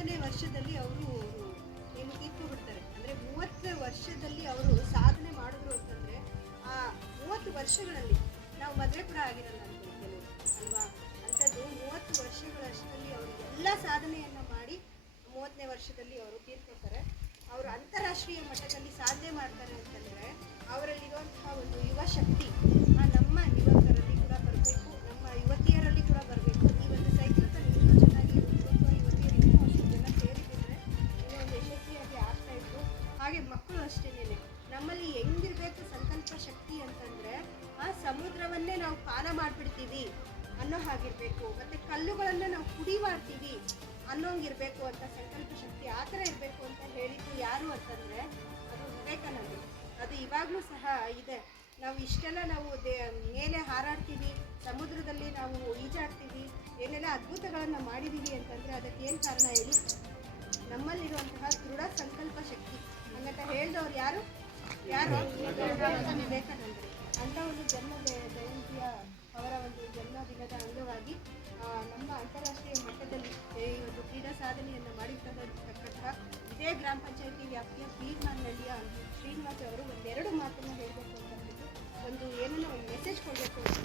ಮೂವತ್ತನೇ ವರ್ಷದಲ್ಲಿ ಅವರು ಏನು ತೀರ್ಪು ಬಿಡ್ತಾರೆ. ಅಂದರೆ ಮೂವತ್ತು ವರ್ಷದಲ್ಲಿ ಅವರು ಸಾಧನೆ ಮಾಡಿದ್ರು ಅಂತಂದರೆ ಆ ಮೂವತ್ತು ವರ್ಷಗಳಲ್ಲಿ ನಾವು ಮದುವೆ ಕೂಡ ಆಗಿರಲ್ಲ ಅಂತ ಅಲ್ವಾ? ಅಂಥದ್ದು ಮೂವತ್ತು ವರ್ಷಗಳಷ್ಟರಲ್ಲಿ ಅವರು ಎಲ್ಲ ಸಾಧನೆಯನ್ನು ಮಾಡಿ ಮೂವತ್ತನೇ ವರ್ಷದಲ್ಲಿ ಅವರು ತೀರ್ಕೊಡ್ತಾರೆ ಅವರು ಅಂತಾರಾಷ್ಟ್ರೀಯ ಮಟ್ಟದಲ್ಲಿ ಸಾಧನೆ ಮಾಡ್ತಾರೆ ಅಂತಂದರೆ ಹಾಗೆ ಮಕ್ಕಳು ಅಷ್ಟೇನೆ ನಮ್ಮಲ್ಲಿ ಹೆಂಗಿರ್ಬೇಕು ಸಂಕಲ್ಪ ಶಕ್ತಿ ಅಂತಂದ್ರೆ, ಆ ಸಮುದ್ರವನ್ನೇ ನಾವು ಪಾನ ಮಾಡ್ಬಿಡ್ತೀವಿ ಅನ್ನೋ ಹಾಗಿರ್ಬೇಕು. ಮತ್ತೆ ಕಲ್ಲುಗಳನ್ನ ನಾವು ಪುಡಿ ಮಾಡ್ತೀವಿ ಅನ್ನೋಂಗಿರ್ಬೇಕು ಅಂತ ಸಂಕಲ್ಪ ಶಕ್ತಿ ಆ ಥರ ಇರಬೇಕು ಅಂತ ಹೇಳಿದ್ದು ಯಾರು ಅಂತಂದ್ರೆ, ಅದು ವಿವೇಕಾನಂದ ಅದು ಇವಾಗಲೂ ಸಹ ಇದೆ. ನಾವು ಇಷ್ಟೆಲ್ಲ ನಾವು ದೇ, ಮೇಲೆ ಹಾರಾಡ್ತೀವಿ, ಸಮುದ್ರದಲ್ಲಿ ನಾವು ಈಜಾಡ್ತೀವಿ, ಏನೆಲ್ಲ ಅದ್ಭುತಗಳನ್ನು ಮಾಡಿದ್ದೀವಿ ಅಂತಂದರೆ ಅದಕ್ಕೆ ಏನು ಕಾರಣ ಹೇಳಿ? ನಮ್ಮಲ್ಲಿರುವಂತಹ ದೃಢ ಸಂಕಲ್ಪ ಯಾರು? ಯಾರು? ವಿವೇಕಾನಂದರು ಅಂಥ ಒಂದು ಜನ್ಮ ಜಯಂತಿಯ ಅವರ ಒಂದು ಜನ್ಮ ದಿನದ ಅಂಗವಾಗಿ ನಮ್ಮ ಅಂತಾರಾಷ್ಟ್ರೀಯ ಮಟ್ಟದಲ್ಲಿ ಈ ಒಂದು ಕ್ರೀಡಾ ಸಾಧನೆಯನ್ನು ಮಾಡಿರ್ತಕ್ಕಂತಹ ಇದೇ ಗ್ರಾಮ ಪಂಚಾಯತಿ ವ್ಯಾಪ್ತಿಯ ಬೀರ್ಮಾನ್ಹಳ್ಳಿಯ ಶ್ರೀನಿವಾಸ್ ಅವರು ಒಂದೆರಡು ಮಾತನ್ನು ಹೇಳಬೇಕು ಅಂತ ಒಂದು ಏನೋ ಒಂದು ಮೆಸೇಜ್ ಕೊಡಬೇಕು ಅಂತ